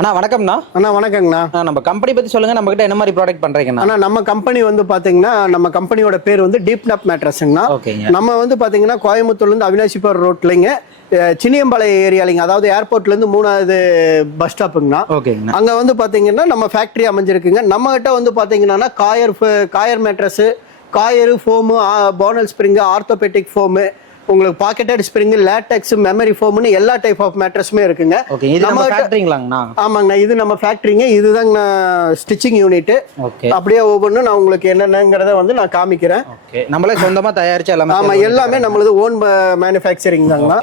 அண்ணா வணக்கம்ண்ணா. அண்ணா வணக்கங்கண்ணா. நம்ம கம்பெனி பத்தி சொல்லுங்க. நம்ம கிட்ட என்ன மாதிரி ப்ராடக்ட் பண்றீங்கண்ணா? அண்ணா நம்ம கம்பெனி வந்து பாத்தீங்கன்னா நம்ம கம்பெனியோட பேர் வந்து டீப் நப் மேட்ரஸ்ங்கண்ணா. நம்ம வந்து பாத்தீங்கன்னா கோயம்புத்தூர்ல இருந்து அவினாசிபுரம் ரோட்லங்க சின்னியம்பாளையம் ஏரியாலிங்க, அதாவது ஏர்போர்ட்ல இருந்து 3வது பஸ் ஸ்டாப்புங்கண்ணா. அங்க வந்து பாத்தீங்கன்னா நம்ம ஃபேக்டரி அமைஞ்சிருக்குங்க. நம்ம கிட்ட வந்து பாத்தீங்கன்னா coir mattress, coir, foam, bonnell spring, orthopaedic foam, உங்களுக்கு பாக்கெட்டட் ஸ்ப்ரிங், லேட்டெக்ஸ், மெமரி ஃபோம்னு எல்லா டைப் ஆஃப் மேட்ரஸுமே இருக்குங்க. நம்ம ஃபேக்டரிங்களாங்கண்ணா? ஆமாங்கண்ணா, இது நம்ம ஃபேக்டரிங்க. இதுதாங்க ஸ்டிச்சிங் யூனிட். அப்படியே ஒவ்வொன்றும் நான் உங்களுக்கு என்னென்னங்கிறத வந்து நான் காமிக்கிறேன். நம்மளே சொந்தமா தயாரிச்சு எல்லாமே? ஆமா, எல்லாமே நம்மளது ஓன் மேனுஃபேக்சரிங் தாங்கண்ணா.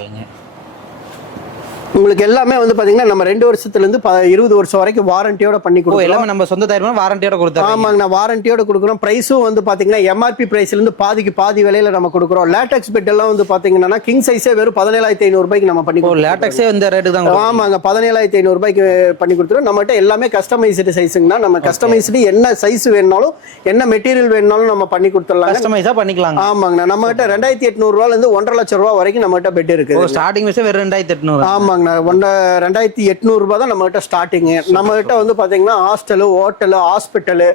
உங்களுக்கு எல்லாமே வந்து பாத்தீங்கன்னா நம்ம 2 வருஷத்துல இருந்து 20 வருஷம் வரைக்கும் வாரண்டியோட பண்ணி கொடுக்குறோம். எல்லாமே நம்ம சொந்த தயாரிப்பு வாரண்டியோட கொடுத்தோம். ஆமாங்க, நான் வாரண்டியோட கொடுக்குறோம். பிரைஸும் வந்து பாத்தீங்கன்னா எம்ஆர்பி பிரைஸ்ல இருந்து பாதி விலையில நம்ம கொடுக்குறோம். லேட்டெக்ஸ் பெட் எல்லாம் வந்து பாத்தீங்கன்னா கிங் சைஸே வெறும் 17,500 ரூபாய்க்கு நம்ம பண்ணி கொடுக்குறோம். லேட்டெக்ஸே இந்த ரேட்டு தான்? ஆமாங்க, 17,500 ரூபாய்க்கு பண்ணி கொடுத்துருவோம். நம்மகிட்ட எல்லாமே கஸ்டமைஸ்டு சைஸுங்கண்ணா. நம்ம கஸ்டமைஸ்டு என்ன சைஸ் வேணாலும் என்ன மெட்டீரியல் வேணாலும் நம்ம பண்ணி கொடுத்துடலாம். கஸ்டமைஸா பண்ணிக்கலாம். ஆமாங்கண்ணா, நம்ம கிட்ட 2,800 ரூபாயில இருந்து 1.5 லட்சம் ரூபாய் வரைக்கும் நம்ம கிட்ட பெட் இருக்கு. ஸ்டார்டிங் வெறும் 2,800? ஆமாங்க, 2,800 ரூபாய் தான் நம்ம கிட்ட ஸ்டார்டிங். நம்ம கிட்ட வந்து பாத்தீங்கன்னா ஹாஸ்டலு, ஹோட்டலு, ஹாஸ்பிட்டலு,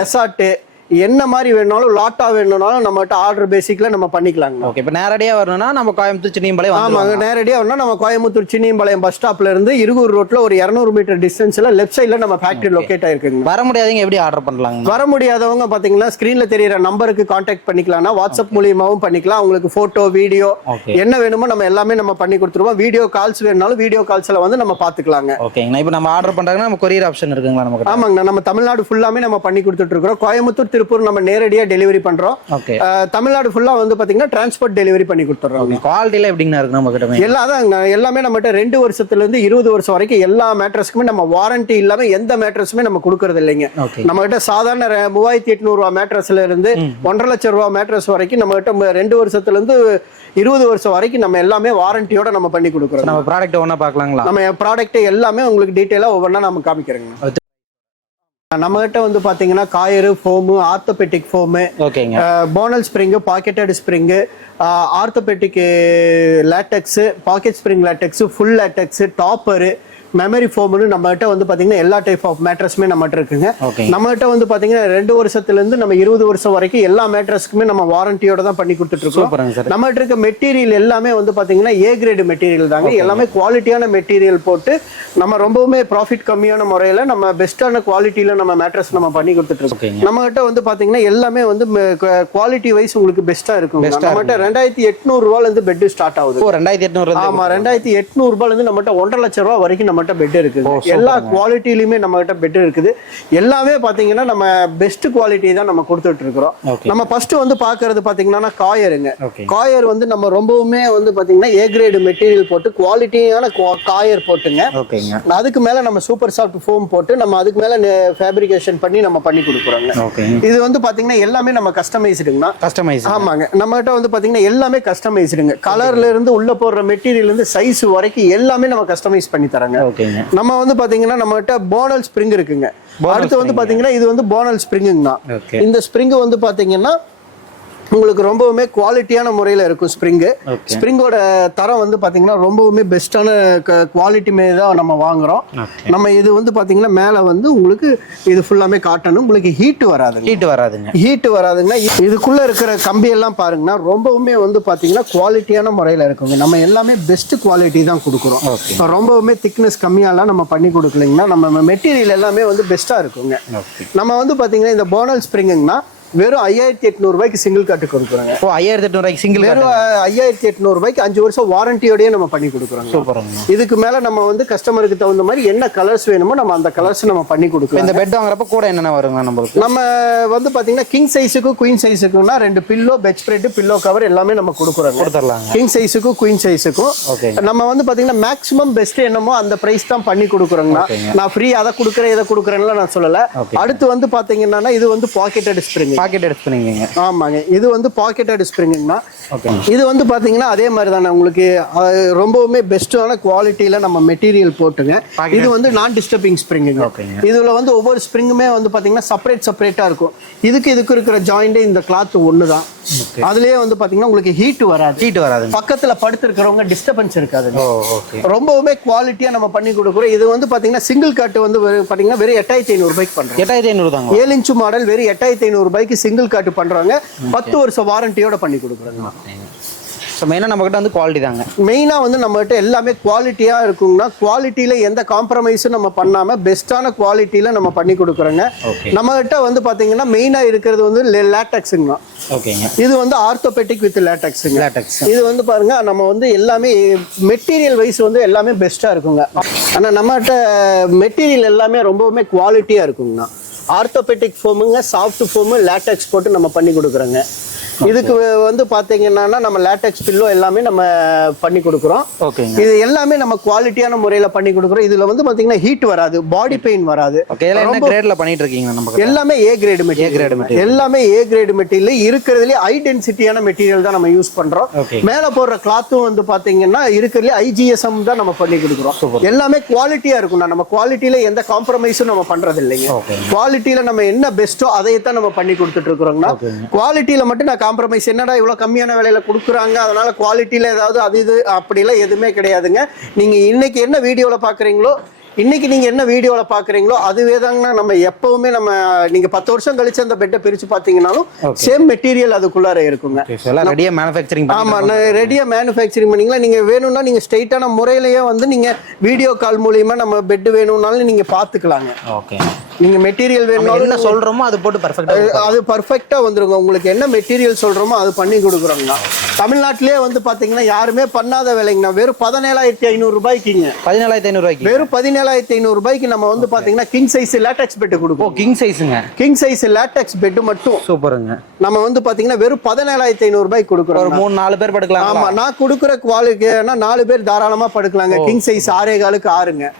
ரெசார்ட் என்ன மாதிரி வேணாலும் லாட்டா வேணும்னாலும் நம்ம கிட்ட ஆர்டர் பேசிக்ல நம்ம பண்ணிக்கலாங்க. ஓகே, இப்போ நேரடியா வரணும்னா நம்ம கோயம்புத்தூர் சின்னியம்பாளையம். ஆமாங்க, நேரடியா வரணும் நம்ம கோயம்புத்தூர் சின்னியம்பாளையம் பஸ் ஸ்டாப்ல இருந்து இருகூர் ரோட்ல ஒரு 200 மீட்டர் டிஸ்டன்ஸ்ல லெஃப்ட் சைடுல நம்ம ஃபேக்டரி லொகேட் ஆயிருக்குங்க. வர முடியாதவங்க எப்படி ஆர்டர் பண்ணலாம்? வர முடியாதவங்க பாத்தீங்கன்னா ஸ்கிரீன்ல தெரியற நம்பருக்கு கான்டாக்ட் பண்ணிக்கலாம்னா வாட்ஸ்அப் மூலியமாவும் பண்ணிக்கலாம். உங்களுக்கு போட்டோ, வீடியோ என்ன வேணுமோ நம்ம எல்லாமே நம்ம பண்ணி கொடுத்துருவோம். வீடியோ கால்ஸ் வேணும்னாலும் வீடியோ கால்ஸ்ல வந்து நம்ம பாத்துக்கலாங்க. ஓகேங்க, இப்போ நம்ம ஆர்டர் பண்றாங்கன்னா நம்ம கொரியர் ஆப்ஷன் இருக்குங்களா நமக்கு? ஆமாங்க, நம்ம தமிழ்நாடு ஃபுல்லாமே நம்ம பண்ணி கொடுத்துட்டு இருக்கோம். கோயம்புத்தூர், திருப்பூர் நம்ம நேரடியா டெலிவரி பண்றோம். தமிழ்நாடு ஃபுல்லா வந்து பாத்தீங்கன்னா டிரான்ஸ்போர்ட் டெலிவரி பண்ணி கொடுத்துறோம். குவாலிட்டில எப்படிங்க இருக்கு நம்ம கிட்ட? எல்லாமே நம்ம கிட்ட 2 வருஷத்துல இருந்து 20 வருஷம் வரைக்கும் எல்லா மேட்ரஸ்க்குமே நம்ம வாரண்டி இல்லாம எந்த மேட்ரஸுமே நம்ம கொடுக்கறது இல்லைங்க. நம்ம கிட்ட சாதாரண 3,800 ரூபாய் மேட்ரஸ்ல இருந்து 1.5 லட்சம் ரூபாய் மேட்ரஸ் வரைக்கும் நம்ம கிட்ட 2 வருஷத்துல இருந்து 20 வருஷம் வரைக்கும் நம்ம எல்லாமே வாரண்டியோட நம்ம பண்ணி கொடுக்குறோம். நம்ம ப்ராடக்ட் ஒவ்வொன்றா பார்க்கலாங்களா? நம்ம ப்ராடக்ட் எல்லாமே உங்களுக்கு டீட்டெயிலா ஒவ்வொன்றா நம்ம காமிக்கிறோங்க. நம்ம கிட்ட வந்து பாத்தீங்கன்னா coir, foam, orthopaedic foam, bonnell spring, pocketed spring, orthopaedic latex, pocket spring latex, full latex, topper, memory ஃபோம்னு நம்ம கிட்ட வந்து பாத்தீங்கன்னா எல்லா டைப் ஆஃப் மேட்ரஸுமே நம்ம கிட்ட இருக்குங்க. நம்ம கிட்ட வந்து பாத்தீங்கன்னா 2 வருஷத்துல இருந்து நம்ம 20 வருஷம் வரைக்கும் எல்லா மேட்ரஸ்க்குமே நம்ம வாரண்டியோட தான் பண்ணி கொடுத்துட்டு இருக்கோம். நம்ம கிட்ட இருக்க மெட்டீரியல் எல்லாமே வந்து பாத்தீங்கன்னா ஏ கிரேட் மெட்டீரியல் தாங்க. எல்லாமே குவாலிட்டியான மெட்டீரியல் போட்டு நம்ம ரொம்பவுமே ப்ராஃபிட் கம்மியான முறையில நம்ம பெஸ்டான குவாலிட்டியில நம்ம மேட்ரஸ் நம்ம பண்ணி கொடுத்துட்டு இருக்கோம். நம்ம கிட்ட வந்து பாத்தீங்கன்னா எல்லாமே வந்து குவாலிட்டி வைஸ் உங்களுக்கு பெஸ்டா இருக்கும். நம்ம கிட்ட 2,800 ரூபாயில இருந்து பெட் ஸ்டார்ட் ஆகுது. 2,800? ஆமா, 2,800 ரூபாயில இருந்து நம்ம கிட்ட 1.5 லட்சம் ரூபாய் வரைக்கும் நம்ம பெட் இருக்கு. எல்லா குவாலிட்டிலயுமே நம்ம கிட்ட பெட் இருக்குது. எல்லாமே பாத்தீங்கன்னா நம்ம பெஸ்ட் குவாலிட்டி தான் நம்ம கொடுத்துட்டு இருக்கிறோம். நம்ம ஃபர்ஸ்ட் வந்து பாக்குறது பாத்தீங்கன்னா காயருங்க. காயர் வந்து நம்ம ரொம்பவுமே வந்து பாத்தீங்கன்னா ஏ கிரேட் மெட்டீரியல் போட்டு குவாலிட்டியான காயர் போட்டுங்க. அதுக்கு மேல நம்ம சூப்பர் சாஃப்ட் ஃபோம் போட்டு நம்ம அதுக்கு மேல ஃபேப்ரிகேஷன் பண்ணி நம்ம பண்ணி கொடுக்குறோங்க. இது வந்து பாத்தீங்கன்னா எல்லாமே நம்ம கஸ்டமைஸ்டுங்கண்ணா. கஸ்டமைஸ்? ஆமாங்க, நம்ம கிட்ட வந்து பாத்தீங்கன்னா எல்லாமே கஸ்டமைஸ்டுங்க. கலர்ல இருந்து உள்ள போடுற மெட்டீரியல் இருந்து சைஸ் வரைக்கும் எல்லாமே நம்ம கஸ்டமைஸ் பண்ணி தராங்க. நம்ம வந்து பாத்தீங்கன்னா நம்ம கிட்ட போனல் ஸ்ப்ரிங் இருக்குங்க. அடுத்து வந்து பாத்தீங்கன்னா இது வந்து போனல் ஸ்ப்ரிங்குங்கண்ணா. இந்த ஸ்ப்ரிங் வந்து பாத்தீங்கன்னா உங்களுக்கு ரொம்பவுமே குவாலிட்டியான முறையில் இருக்கும். ஸ்ப்ரிங்கோட தரம் வந்து பாத்தீங்கன்னா ரொம்பவுமே பெஸ்டான குவாலிட்டி தான் நம்ம வாங்குறோம். நம்ம இது வந்து பாத்தீங்கன்னா மேல வந்து உங்களுக்கு இது ஃபுல்லாமே காட்டணும். உங்களுக்கு ஹீட் வராதுங்க. இதுக்குள்ள இருக்கிற கம்பி எல்லாம் பாருங்கன்னா ரொம்பவுமே வந்து பாத்தீங்கன்னா குவாலிட்டியான முறையில் இருக்குங்க. நம்ம எல்லாமே பெஸ்ட் குவாலிட்டி தான் கொடுக்குறோம். ரொம்பவுமே திக்னஸ் கம்மியாலாம் நம்ம பண்ணி கொடுக்கலைங்கன்னா நம்ம மெட்டீரியல் எல்லாமே வந்து பெஸ்டா இருக்குங்க. நம்ம வந்து பாத்தீங்கன்னா இந்த போனல் ஸ்ப்ரிங்குங்கன்னா வெறும் 5,800 ரூபாய்க்கு சிங்கிள் காட்டு கொடுக்குறாங்க. 5,800 ரூபாய்க்கு சிங்கிள்? வெறும் 5,800 ரூபாய்க்கு 5 வருஷம் வாரண்டியோடய நம்ம பண்ணி கொடுக்குறோம். சூப்பருங்க. இதுக்கு மேல நம்ம வந்து கஸ்டமருக்கு தகுந்த மாதிரி என்ன கலர்ஸ் வேணுமோ நம்ம அந்த கலர்ஸ் நம்ம பண்ணி கொடுக்கலாம். இந்த பெட் வாங்குறப்ப கூட என்னென்ன வருங்க நம்மளுக்கு? நம்ம வந்து பாத்தீங்கன்னா கிங் சைஸுக்கும் குயின் சைஸுக்கும்னா 2 pillow, bed spread, pillow cover எல்லாமே நம்ம கொடுத்துறோம். கிங் சைஸுக்கும் குயின் சைஸுக்கும் நம்ம வந்து பாத்தீங்கன்னா மேக்ஸிமம் பெஸ்ட் என்னமோ அந்த பிரைஸ் தான் பண்ணி கொடுக்குறோங்க. நான் ஃப்ரீ அதை கொடுக்குறேன் இதை கொடுக்குறேன்னு நான் சொல்லல. அடுத்து வந்து பாத்தீங்கன்னா இது வந்து பாக்கெட்டட் ஸ்ப்ரிங். ஆமாங்க, இது வந்து பாக்கெட்டட் ஸ்ப்ரிங்குங்கண்ணா. இது வந்து பாத்தீங்கன்னா அதே மாதிரி தானே உங்களுக்கு ரொம்பவுமே பெஸ்டான குவாலிட்டியில நம்ம மெட்டீரியல் போட்டுங்க. இது வந்து நான் டிஸ்டர்பிங் ஸ்ப்ரிங்குங்க. இதுல வந்து ஒவ்வொரு ஸ்ப்ரிங்குமே வந்து பாத்தீங்கன்னா செப்பரேட்டா இருக்கும். இதுக்கு இருக்கிற ஜாயிண்ட் இந்த கிளாத் ஒண்ணுதான். அதுலயே வந்து பாத்தீங்கன்னா உங்களுக்கு ஹீட் வராது. ஹீட் வராது. பக்கத்துல படுத்திருக்கிறவங்க டிஸ்டர்பன்ஸ் இருக்காது. ஓகே. ரொம்பவுமே குவாலிட்டியா நம்ம பண்ணி கொடுக்குறோம். இது வந்து பாத்தீங்கன்னா சிங்கிள் காட்டு வந்து பாத்தீங்கன்னா வெறும் 8500 ரூபாய்க்கு பண்றோம். 8500 தாங்க. 7 இன்ச் மாடல் வெறும் 8500 ரூபாய்க்கு சிங்கிள் காட்டு பண்றாங்க. 10 வருஷம் வாரண்டியோட பண்ணி கொடுக்குறாங்க. ஸோ மெயினாக நம்மகிட்ட வந்து குவாலிட்டி தாங்க. மெயினாக வந்து நம்மகிட்ட எல்லாமே குவாலிட்டியாக இருக்குங்கன்னா குவாலிட்டியில் எந்த காம்ப்ரமைஸும் நம்ம பண்ணாமல் பெஸ்ட்டான குவாலிட்டியில் நம்ம பண்ணி கொடுக்குறோங்க. நம்மகிட்ட வந்து பார்த்தீங்கன்னா மெயினாக இருக்கிறது வந்து லேட்டக்ஸுங்க. ஓகேங்க. இது வந்து ஆர்த்தோபெட்டிக் வித் லேட்டக்ஸுங்க. லேட்டக்ஸ் இது வந்து பாருங்க நம்ம வந்து எல்லாமே மெட்டீரியல் வைஸ் வந்து எல்லாமே பெஸ்ட்டாக இருக்குங்க. ஆனால் நம்மகிட்ட மெட்டீரியல் எல்லாமே ரொம்பவுமே குவாலிட்டியாக இருக்குங்கண்ணா. ஆர்த்தோபெட்டிக் ஃபோமுங்க, சாஃப்ட் ஃபோமு, லேட்டக்ஸ் போட்டு நம்ம பண்ணி கொடுக்குறோங்க. இதுக்கு வந்து பாத்தீங்கன்னா நம்ம லேட்டக்ஸ் பில்லோ எல்லாமே நம்ம பண்ணி கொடுக்குறோம். ஓகேங்க. இது எல்லாமே நம்ம குவாலிட்டியான முறையில பண்ணி கொடுக்குறோம். இதுல வந்து பாத்தீங்கன்னா ஹீட் வராது, பாடி பெயின் வராது. ஓகே. இதெல்லாம் என்ன கிரேட்ல பண்ணிட்டு இருக்கீங்க? நமக்கு எல்லாமே ஏ கிரேட் மெட்டீரியல். எல்லாமே ஏ கிரேட் மெட்டீரியல். இருக்கிறதுல ஹை டென்சிட்டியான மெட்டீரியல் தான் நம்ம யூஸ் பண்றோம். மேல போடுற கிளாத்தும் வந்து பாத்தீங்கன்னா இருக்கிறதுல ஐஜிஎஸ்எம் தான் நம்ம பண்ணி கொடுக்குறோம். எல்லாமே குவாலிட்டியா இருக்கும். நம்ம குவாலிட்டியில எந்த காம்ப்ரமைஸும் நம்ம பண்றது இல்லைங்க. குவாலிட்டியில நம்ம என்ன பெஸ்ட்டோ அதை தான் நம்ம பண்ணி கொடுத்துட்டு இருக்கிறோம்னா குவாலிட்டியில மட்டும் நான் காம்ப்ரமைஸ் என்னடா இவ்வளவு கம்மியான விலையில கொடுக்குறாங்க அதனால குவாலிட்டியில ஏதாவது அது இது அப்படிலாம் எதுவுமே கிடையாதுங்க. நீங்க இன்னைக்கு என்ன வீடியோல பாக்குறீங்களோ இன்னைக்கு நீங்க என்ன வீடியோல பாக்குறீங்களோ அதுவே தாங்க நம்ம எப்பவுமே நம்ம நீங்க 10 வருஷம் கழிச்சு அந்த பெட்டை பிரிச்சு பாத்தீங்கன்னாலும் சேம் மெட்டீரியல் அதுக்குள்ளார இருக்குங்க. ரெடியா மேனுஃபேக்சரிங். ஆமா, ரெடியா மேனுஃபேக்சரிங் பண்ணீங்களா. நீங்க வேணும்னா நீங்க ஸ்ட்ரைட்டான முறையிலேயே வந்து நீங்க வீடியோ கால் மூலியமா நம்ம பெட் வேணும்னாலும் நீங்க பாத்துக்கலாங்க. ஓகே. நீங்க மெட்டீரியல் வேணும்னாலும் என்ன சொல்றோமோ அது போட்டு பர்ஃபெக்ட்டா வந்துருங்க. உங்களுக்கு என்ன மெட்டீரியல் சொல்றோமோ அது பண்ணி கொடுக்குறோங்க. தமிழ்நாட்டிலேயே வந்து பாத்தீங்கன்னா யாருமே பண்ணாத விலைங்கண்ணா. வெறும் 17500 ரூபாய்க்குங்க. 17500 ரூபாய்க்கு வெறும் 17500 ரூபாய்க்கு நம்ம வந்து பாத்தீங்கன்னா கிங் சைஸ் லேட்டக்ஸ் பெட் கொடுப்போம். கிங் சைஸ்ங்க. கிங் சைஸ் லேட்டக்ஸ் பெட் மட்டும் சூப்பருங்க. நம்ம வந்து பாத்தீங்கன்னா வெறும் 17500 ரூபாய்க்கு கொடுக்குறோம். ஒரு 3-4 பேர் படுக்கலாம். ஆமா, நான் கொடுக்குற குவாலிட்டினா 4 பேர் தாராளமா படுக்கலாங்க. King size 6.25க்கு 6ங்க.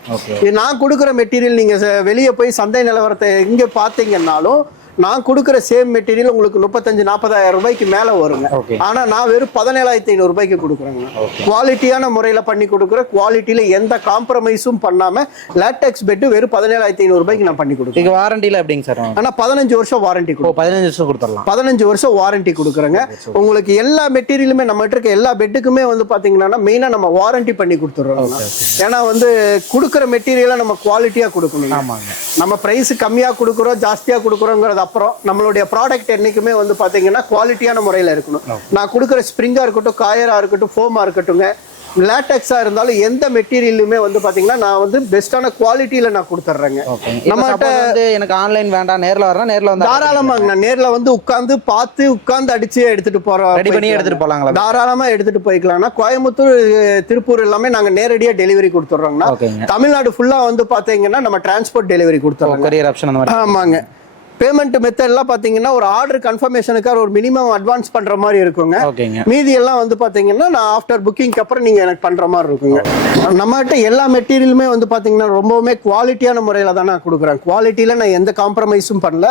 நான் கொடுக்குற மெட்டீரியல் நீங்க வெளியே போய் சந்தை நிலவரத்தை இங்க பாத்தீங்கன்னாலும் நான் கொடுக்குற சேம் மெட்டீரியல் உங்களுக்கு 35-40,000 ரூபாய்க்கு மேல வருங்க. ஆனா நான் வெறும் 17500 ரூபாய்க்கு கொடுக்குறேங்க. குவாலிட்டியான முறையில பண்ணி கொடுக்குற குவாலிட்டியில எந்த காம்ப்ரமைஸும் பண்ணாம லேட்டக்ஸ் பெட் வெறும் 17500 ரூபாய்க்கு நான் பண்ணி கொடுக்குறேன். வாரண்டில எப்படிங்க சார்? ஆனா 15 வருஷம் வாரண்டி. 15 வருஷம் கொடுத்துடலாம். 15 வருஷம் வாரண்டி கொடுக்குறேங்க. உங்களுக்கு எல்லா மெட்டீரியலுமே நம்ம இருக்க எல்லா பெட்டுக்குமே வந்து பாத்தீங்கன்னா மெயினா நம்ம வாரண்டி பண்ணி கொடுத்துறோம். ஏன்னா வந்து கொடுக்குற மெட்டீரியலை நம்ம குவாலிட்டியா கொடுக்கணும். நம்ம பிரைஸ் கம்மியா கொடுக்குறோம் ஜாஸ்தியா கொடுக்குறோங்கிறது அப்புறம் நம்மளுடைய ப்ராடக்ட் என்னைக்குமே வந்து பாத்தீங்கன்னா குவாலிட்டியான முறையில இருக்கணும். நான் கொடுக்குற ஸ்ப்ரிங்கா இருக்கட்டும், காயரா இருக்கட்டும், ஃபோமா இருக்கட்டும்ங்க, லேட்டக்ஸா இருந்தாலும் எந்த மெட்டீரியலுமே வந்து பாத்தீங்கன்னா நான் வந்து பெஸ்டான குவாலிட்டியில நான் கொடுத்துட்றேங்க. நம்மகிட்ட வந்து எனக்கு ஆன்லைன் வேண்டாம், நேர்ல வரணும், நேர்ல வந்து தாராளமாங்க. நான் நேர்ல வந்து உட்கார்ந்து பார்த்து உட்கார்ந்து அடிச்சு எடுத்துட்டு போறோம். ரெடி பண்ணி எடுத்துட்டு போலாங்களா? தாராளமா எடுத்துட்டு போய்க்கலாம்னா கோயம்புத்தூர், திருப்பூர் எல்லாமே நாங்க நேரடியா டெலிவரி கொடுத்துறோம்னா. தமிழ்நாடு ஃபுல்லா வந்து பாத்தீங்கன்னா நம்ம டிரான்ஸ்போர்ட் டெலிவரி கொடுத்துறோம். கொரியர் ஆப்ஷன் அந்த மாதிரி. ஆமாங்க. பேமெண்ட் மெத்தட்லாம் பாத்தீங்கன்னா ஒரு ஆர்டர் கன்ஃபர்மேஷனுக்காக ஒரு மினிமம் அட்வான்ஸ் பண்ற மாதிரி இருக்குங்க. மீதி எல்லாம் வந்து பாத்தீங்கன்னா நான் ஆஃப்டர் புக்கிங்க்கு அப்புறம் நீங்க எனக்கு பண்ற மாதிரி இருக்குங்க. நம்மகிட்ட எல்லா மெட்டீரியலுமே வந்து பாத்தீங்கன்னா ரொம்பவுமே குவாலிட்டியான முறையில தான் நான் கொடுக்குறேன். குவாலிட்டியில நான் எந்த காம்ப்ரமைஸும் பண்ணல.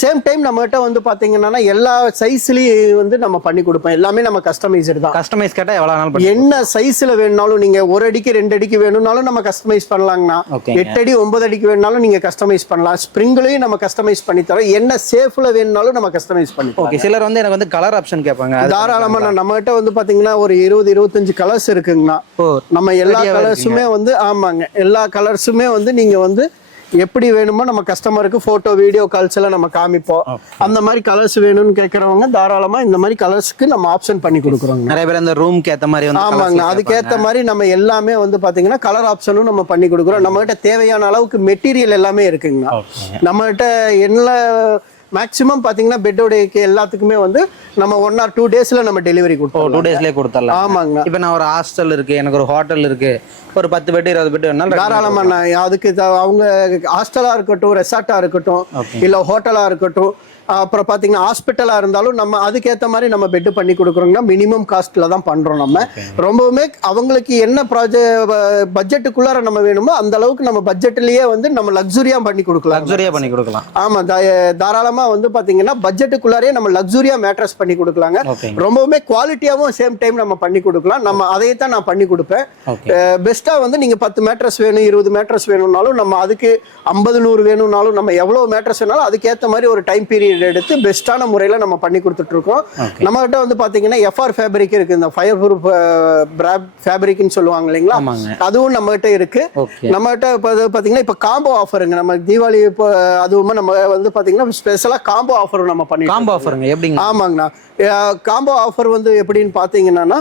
சேம் டைம் நம்மகிட்ட வந்து பாத்தீங்கன்னா எல்லா சைஸ்லயும் வந்து நம்ம பண்ணி கொடுப்போம். எல்லாமே நம்ம கஸ்டமைஸ்டு தான். கஸ்டமைஸ் கேட்டா எவ்வளவு நாள் என்ன சைஸ்ல வேணும்னாலும் நீங்க 1 அடிக்கு 2 அடிக்கு வேணும்னாலும் நம்ம கஸ்டமைஸ் பண்ணலாங்கண்ணா. 8 அடி 9 அடிக்கு வேணும்னாலும் நீங்க கஸ்டமைஸ் பண்ணலாம். ஸ்ப்ரிங்லையும் நம்ம கஸ்டமைஸ் பண்ணி தரோம். என்ன சேஃப்ல வேணும்னாலும் நம்ம கஸ்டமைஸ் பண்ணி தரோம். ஓகே. சிலர் வந்து எனக்கு வந்து கலர் ஆப்ஷன் கேட்பாங்க. தாராளமா நம்மகிட்ட வந்து பாத்தீங்கன்னா ஒரு 20-25 கலர்ஸ் இருக்குங்கண்ணா. நம்ம எல்லா கலர்ஸுமே வந்து ஆமாங்க, எல்லா கலர்ஸுமே வந்து நீங்க வந்து எப்படி வேணுமோ நம்ம கஸ்டமருக்கு போட்டோ வீடியோ கால்ஸ் எல்லாம் நம்ம காமிப்போம். அந்த மாதிரி கலர்ஸ் வேணும்னு கேட்கறவங்க தாராளமா இந்த மாதிரி கலர்ஸ்க்கு நம்ம ஆப்ஷன் பண்ணி கொடுக்குறோம். நிறைய பேர் அந்த ரூம்க்கு ஏத்த மாதிரி வந்து ஆமாங்க, அதுக்கேற்ற மாதிரி நம்ம எல்லாமே வந்து பாத்தீங்கன்னா கலர் ஆப்ஷனும் நம்ம பண்ணி கொடுக்குறோம். நம்ம கிட்ட தேவையான அளவுக்கு மெட்டீரியல் எல்லாமே இருக்குங்க. நம்ம கிட்ட என்ன மேக்ஸிமம் பாத்தீங்கன்னா பெட்டோடைய எல்லாத்துக்குமே வந்து நம்ம 1 or 2 டேஸ்ல நம்ம டெலிவரி கொடுப்போம். 2 டேஸ்லயே கொடுத்துடலாம். ஆமாங்க. இப்போ நான் ஒரு ஹாஸ்டல் இருக்கு, எனக்கு ஒரு ஹோட்டல் இருக்கு, ஒரு 10 பெட் 20 பெட் வேணாலும் தாராளமா அதுக்கு அவங்க ஹாஸ்டலா இருக்கட்டும், ரெசார்ட்டா இருக்கட்டும், இல்ல ஹோட்டலா இருக்கட்டும், அப்புறம் பாத்தீங்கன்னா ஹாஸ்பிட்டலா இருந்தாலும் நம்ம அதுக்கேற்ற மாதிரி நம்ம பெட் பண்ணி கொடுக்குறோம்னா மினிமம் காஸ்ட்ல தான் பண்றோம். நம்ம ரொம்பவுமே அவங்களுக்கு என்ன பட்ஜெட்டுக்குள்ளார நம்ம வேணுமோ அந்த அளவுக்கு நம்ம பட்ஜெட்லயே வந்து நம்ம லக்ஸுரியா பண்ணி கொடுக்கலாம். ஆமா, தாராளமா வந்து பாத்தீங்கன்னா பட்ஜெட்டுக்குள்ளாரே நம்ம லக்ஸுரியா மேட்ரஸ் பண்ணி கொடுக்கலாங்க. ரொம்பவுமே குவாலிட்டியாவும் சேம் டைம் நம்ம பண்ணி கொடுக்கலாம். நம்ம அதையே தான் நான் பண்ணி கொடுப்பேன். பெஸ்டா வந்து நீங்க 10 மேட்ரஸ் வேணும், 20 மேட்ரஸ் வேணும்னாலும் நம்ம அதுக்கு 50-100 வேணும்னாலும் நம்ம எவ்வளவு மேட்ரஸ் வேணாலும் அதுக்கேற்ற மாதிரி ஒரு டைம் பீரியட் மெட்டீரியல் எடுத்து பெஸ்ட்டான முறையில் நம்ம பண்ணி கொடுத்துட்டு இருக்கோம். நம்ம கிட்ட வந்து பாத்தீங்கன்னா எஃப்ஆர் ஃபேப்ரிக் இருக்கு, இந்த ஃபயர் ப்ரூஃப் ஃபேப்ரிக்னு சொல்லுவாங்க இல்லைங்களா, அதுவும் நம்ம கிட்ட இருக்கு. நம்ம கிட்ட பாத்தீங்கன்னா இப்ப காம்போ ஆஃபருங்க, நம்ம தீபாவளி இப்போ அதுவுமே நம்ம வந்து பாத்தீங்கன்னா ஸ்பெஷலா காம்போ ஆஃபர் நம்ம பண்ணி. காம்போ ஆஃபருங்க எப்படிங்க? ஆமாங்கண்ணா, காம்போ ஆஃபர் வந்து எப்படின்னு பாத்தீங்கன்னா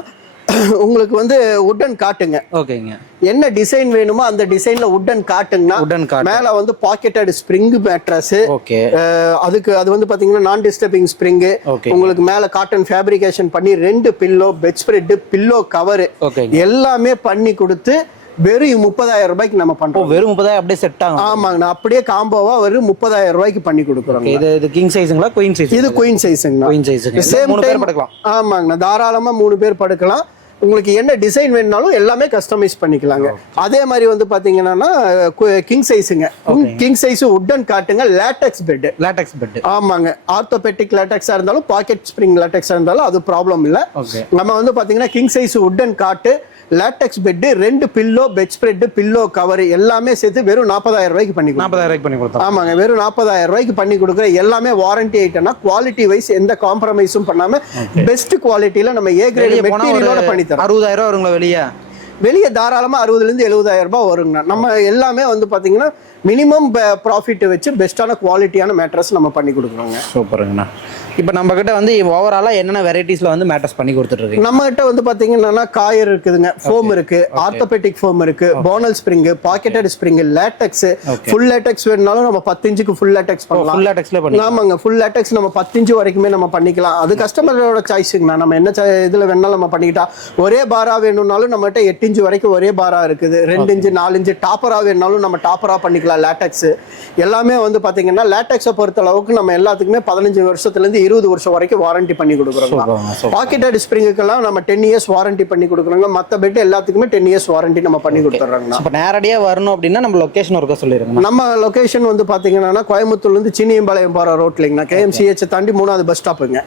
உங்களுக்கு வந்து உட்டன் காட்டுங்க. ஓகேங்க. என்ன டிசைன் வேணுமோ அந்த டிசைன்ல உட்டன் காட்டுங்கன்னா மேல வந்து பாக்கெட்டட் ஸ்ப்ரிங் மேட்ரஸ். ஓகே. அதுக்கு அது வந்து பாத்தீங்கன்னா நான் டிஸ்டர்பிங் ஸ்ப்ரிங். உங்களுக்கு மேல காட்டன் ஃபேப்ரிகேஷன் பண்ணி 2 pillow, bed spread, pillow cover எல்லாமே பண்ணி கொடுத்து வெறும் 30,000 ரூபாய்க்கு நம்ம பண்றோம். வெறும் 30,000 அப்படியே செட் ஆகும்? ஆமாங்க, அப்படியே காம்போவா வெறும் 30,000 ரூபாய்க்கு பண்ணி கொடுக்குறோம். இது கிங் சைஸ்ங்களா குயின் சைஸ்? இது குயின் சைஸ்ங்க. குயின் சைஸ்ங்க. சேம் 3 பேர் படுக்கலாம். ஆமாங்க, தாராளமா 3 பேர் படுக்கலாம். உங்களுக்கு என்ன டிசைன் வேணும்னாலும் எல்லாமே கஸ்டமைஸ் பண்ணிக்கலாங்க. அதே மாதிரி வந்து பாத்தீங்கன்னா கிங் சைஸுங்க. கிங் சைஸ் உட்டன் காட்டுங்க, லேட்டெக்ஸ் பெட். Latex bed. ஆமாங்க, ஆர்த்தோபெட்டிக் லேட்டெக்ஸா இருந்தாலும் பாக்கெட் ஸ்ப்ரிங் லேட்டெக்ஸா இருந்தாலும் அது ப்ராப்ளம் இல்ல. நம்ம வந்து பாத்தீங்கன்னா king size wooden cot, latex bed, 2 pillow, bed spread, pillow cover எல்லாமே சேர்த்து வெறும் 40,000 ரூபாய்க்கு பண்ணி கொடுத்தோம். 40,000 ரூபாய்க்கு பண்ணி கொடுத்தோம். ஆமாங்க, வெறும் 40,000 ரூபாய்க்கு பண்ணி கொடுக்குற எல்லாமே வாரண்டி ஐட்டம்னா குவாலிட்டி வைஸ் எந்த காம்ப்ரமைஸும் பண்ணாம பெஸ்ட் குவாலிட்டியில நம்ம ஏ கிரேட் மெட்டீரியலோட பண்ணி தரோம். 60,000 ரூபாய் வருங்களா வெளியே தாராளமா 60,000 இருந்து 70,000 ரூபாய் வருங்க. நம்ம எல்லாமே வந்து பாத்தீங்கன்னா மினிமம் ப்ராஃபிட் வச்சு பெஸ்ட்டான குவாலிட்டியான மேட்ரஸ் நம்ம பண்ணி கொடுக்குறோங்க. சூப்பருங்கண்ணா. இப்போ நம்ம கிட்ட வந்து ஓவராலா என்னென்ன வெரைட்டிஸ்ல வந்து மேட்ரஸ் பண்ணி கொடுத்துட்டு இருக்கு? நம்ம கிட்ட வந்து பாத்தீங்கன்னா காயர் இருக்குதுங்க, ஃபோம் இருக்கு, ஆர்த்தோபெட்டிக் ஃபோம் இருக்கு, bonnell spring, pocketed spring, latex. Full latex வேணும்னாலும் நம்ம 10 இன்ச்சுக்கு ஃபுல் லேட்டெக்ஸ் பண்ணலாம். ஃபுல் லேட்டெக்ஸ்ல பண்ணலாம். ஆமாங்க, ஃபுல் லேட்டெக்ஸ் நம்ம 10 இன்ச் வரைக்குமே நம்ம பண்ணிக்கலாம். அது கஸ்டமரோட சாய்ஸுங்கண்ணா. நம்ம என்ன இதுல வேணாலும் நம்ம பண்ணிக்கிட்டா. ஒரே பாரா வேணும்னாலும் நம்ம கிட்ட 8 இன்ச் வரைக்கும் ஒரே பாரா இருக்குது. 2 இன்ச் 4 இன்ச் டாப்பரா வேணும்னாலும் நம்ம டாப்பரா பண்ணிக்கலாம். லேட்டெக்ஸ் எல்லாமே வந்து பாத்தீங்கன்னா லேட்டெக்ஸை பொறுத்த அளவுக்கு நம்ம எல்லாத்துக்குமே 15 வருஷத்துல இருந்து 20 வருஷம் வரைக்கும் வாரண்டி பண்ணி கொடுக்குறோம். பாக்கெட்டட் ஸ்ப்ரிங்குக்கெல்லாம் நம்ம 10 இயர்ஸ் வாரண்டி பண்ணி கொடுக்குறோங்க. மற்ற பெட் எல்லாத்துக்குமே 10 இயர்ஸ் வாரண்டி நம்ம பண்ணி கொடுத்துட்றோங்க. இப்போ நேரடியாக வரணும் அப்படின்னா நம்ம லொகேஷன் ஒருக்க சொல்லிடுங்க. நம்ம லொகேஷன் வந்து பாத்தீங்கன்னா கோயம்புத்தூர்ல இருந்து சின்னியம்பாளையம் போற ரோட்லிங்கண்ணா, KMCH தாண்டி 3வது பஸ் ஸ்டாப்புங்க.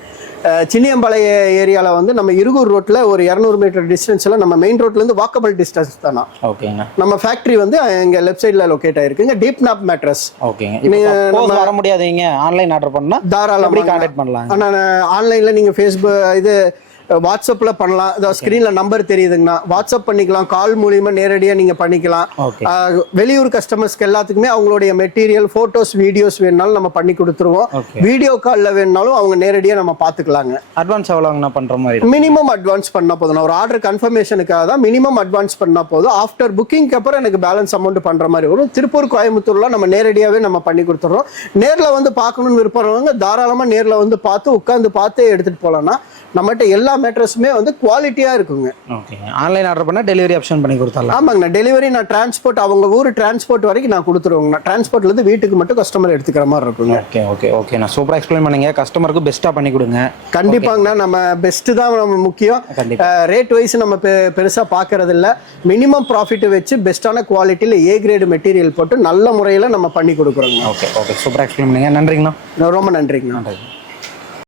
சின்னியம்பாளைய ஏரியால வந்து நம்ம இருகூர் ரோட்ல ஒரு 200 மீட்டர் டிஸ்டன்ஸ்ல நம்ம மெயின் ரோட்ல இருந்து வாக்கபிள் டிஸ்டன்ஸ் தானா. ஓகேங்க. நம்ம ஃபேக்டரி வந்து எங்க லெஃப்ட் சைடுல லொகேட் ஆயிருக்குங்க. டீப் நாப் மேட்ரஸ். ஓகேங்க. நீங்க வர முடியாதீங்க, ஆன்லைன் ஆர்டர் பண்ணா தாராளமா கான்டாக்ட் பண்ணலாம். ஆனா ஆன்லைன்ல நீங்க ஃபேஸ்புக் இது வாட்ஸ்அப்ல பண்ணலாம். ஸ்கிரீன்ல நம்பர் தெரியுதுங்கண்ணா, வாட்ஸ்அப் பண்ணிக்கலாம். கால் மூலியமா நேரடியா நீங்க பண்ணிக்கலாம். வெளியூர் கஸ்டமர்ஸ்க்கு எல்லாத்துக்குமே அவங்களுடைய மெட்டீரியல், போட்டோஸ், வீடியோஸ் வேணும்னாலும் நம்ம பண்ணி கொடுத்துருவோம். வீடியோ கால்ல வேணும்னாலும் அவங்க நேரடியா நம்ம பாத்துக்கலாங்க. அட்வான்ஸ் எவ்வளவுங்கண்ணா பண்ற மாதிரி? மினிமம் அட்வான்ஸ் பண்ணா போதும். ஒரு ஆர்டர் கன்ஃபர்மேஷனுக்காக தான் மினிமம் அட்வான்ஸ் பண்ணா போதும். ஆஃப்டர் புக்கிங்க்கு அப்புறம் எனக்கு பேலன்ஸ் அமௌண்ட் பண்ற மாதிரி வரும். திருப்பூர், கோயம்புத்தூர்ல நம்ம நேரடியாவே நம்ம பண்ணி கொடுத்துறோம். நேர்ல வந்து பார்க்கணும்னு விருப்பம் தாராளமா நேர்ல வந்து பார்த்து உட்காந்து பார்த்து எடுத்துட்டு போலாம்னா நம்மகிட்ட எல்லா மேட்ரஸுமே வந்து குவாலிட்டியா இருக்குங்க. ஓகே. ஆன்லைன் ஆர்டர் பண்ணா டெலிவரி ஆப்ஷன் பண்ணி கொடுத்தாலாம். ஆமாங்கண்ணா, டெலிவரி நான் டிரான்ஸ்போர்ட் அவங்க ஊர் டிரான்ஸ்போர்ட் வரைக்கும் நான் கொடுத்துருவேங்கண்ணா. டிரான்ஸ்போர்ட்ல இருந்து வீட்டுக்கு மட்டும் கஸ்டமர் எடுத்துக்கிற மாதிரி இருக்குங்க. Okay okay okay. நான் சூப்பரா எக்ஸ்பிளைன் பண்ணீங்க. கஸ்டமருக்கு பெஸ்ட்டா பண்ணி கொடுங்க. கண்டிப்பாங்கண்ணா, நம்ம பெஸ்ட் தான் நம்ம முக்கியம். ரேட் வைஸ் நம்ம பெருசா பாக்குறது இல்ல. மினிமம் ப்ராஃபிட் வச்சு பெஸ்டான குவாலிட்டியில ஏ கிரேட் மெட்டீரியல் போட்டு நல்ல முறையில நம்ம பண்ணி கொடுக்குறோங்க. Okay okay. சூப்பரா எக்ஸ்பிளைன் பண்ணீங்க. நன்றிங்கண்ணா. ரொம்ப நன்றிங்கண்ணா.